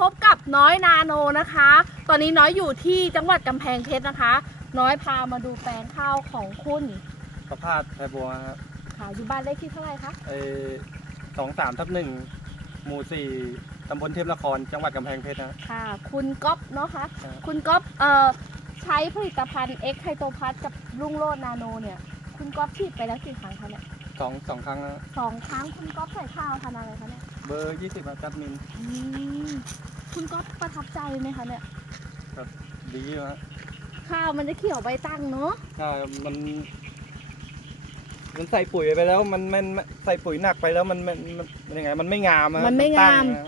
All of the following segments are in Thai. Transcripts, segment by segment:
พบกับน้อยนาโนนะคะ ตอนนี้น้อยอยู่ที่จังหวัดกำแพงเพชรนะคะ น้อยพามาดูแปลงข้าวของคุณประพาสไทยบัวครับค่ะอยู่บ้านเลขที่เท่าไหร่คะไอสองสามทับหนึ่งหมู่สี่ตำบลเทพนครจังหวัดกำแพงเพชรนะค่ะ คุณก๊อฟเนาะคะครับคุณก๊อฟเอ่อใช้ผลิตภัณฑ์เอ็กไฮโตพัทกับรุ่งโรจน์นาโนเนี่ย คุณก๊อฟฉีดไปแล้วกี่ครั้งคะเนี่ยสองสองครั้งนะสองครั้งคุณก๊อฟใส่ข้าวพันธุ์อะไรคะเนี่ย เบอร์ยี่สิบจัดมินอืมคุณก๊อฟประทับใจไหมคะเนี่ยดีนะข้าวมันจะเขียวใบตั้งเนาะ ใช่มัน มันใส่ปุ๋ยไปแล้ว มันมันมันใส่ปุ๋ยหนักไปแล้วมันมันมันมันยังไง มันไม่งามอะมันไม่งาม ตั้นะ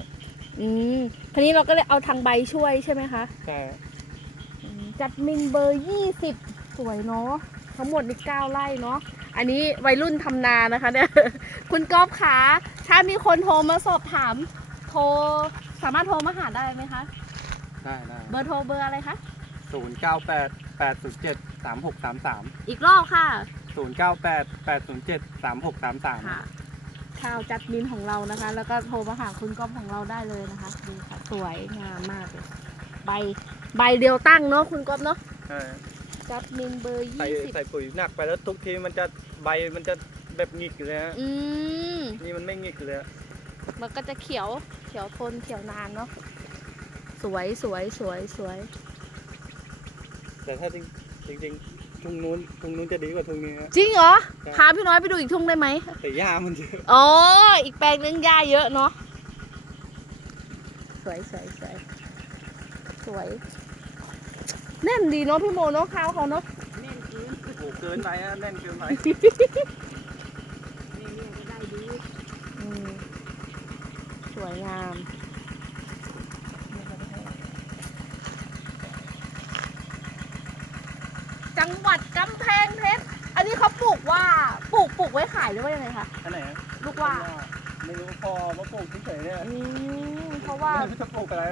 อืมทีนี้เราก็เลยเอาทางใบช่วยใช่ไหมคะ ใช่อืมจัดมินเบอร์ยี่สิบสวยเนาะทั้งหมดนี่เก้าไร่เนาะ อันนี้วัยรุ่นทำนานะคะเนี่ย คุณก๊อฟขาถ้ามีคนโทรมาสอบถาม โทรสามารถโทรมาหาได้ไหมคะ ได้ได้เบอร์โทรเบอร์อะไรคะ ศูนย์เก้าแปดแปดศูนย์เจ็ดสามหกสามสามอีกรอบค่ะ ศูนย์เก้าแปดแปดศูนย์เจ็ดสามหกสามสามค่ะข้าวจัดมินของเรานะคะ แล้วก็โทรมาหาคุณก๊อฟของเราได้เลยนะคะดูค่ะสวยงามมากเลยใบใบเดียวตั้งเนาะคุณก๊อฟเนาะใช่ จัดมินเบอร์ใส่ยี่สิบใส่ปุ๋ยหนักไปแล้วทุกทีมันจะใบมันจะแบบหงิกเลยฮะอืมนี่มันไม่หงิกเลยอะมันก็จะเขียวเขียวทนเขียวนานเนาะสวยสวยสวยสวย แต่ถ้าจริงจริงจริงทุ่งนู้นทุ่งนู้นจะดีกว่าทุ่งนี้ฮะจริงเหรอใช่พาพี่น้อยไปดูอีกทุ่งได้ไหมแต่หญ้ามันเยอะอ๋ออีกแปลงนึงหญ้าเยอะเนาะสวยสวยสวยสวย แน่นดีเนาะพี่โมเนาะข้าวเขาเนาะแน่นเกินโอ้โหเกินไปฮะแน่นเกินไปแน่เนี่ยก็ได้ดีอืมสวยงาม จังหวัดกำแพงเพชร อันนี้เขาปลูกว่าปลูกปลูกไว้ขายหรือว่ายังไงคะ อันไหนฮะลูกว่า ไม่รู้พอมาปลูกเฉยๆเนี่ยอืมเพราะว่า ไม่รู้จะปลูกอะไร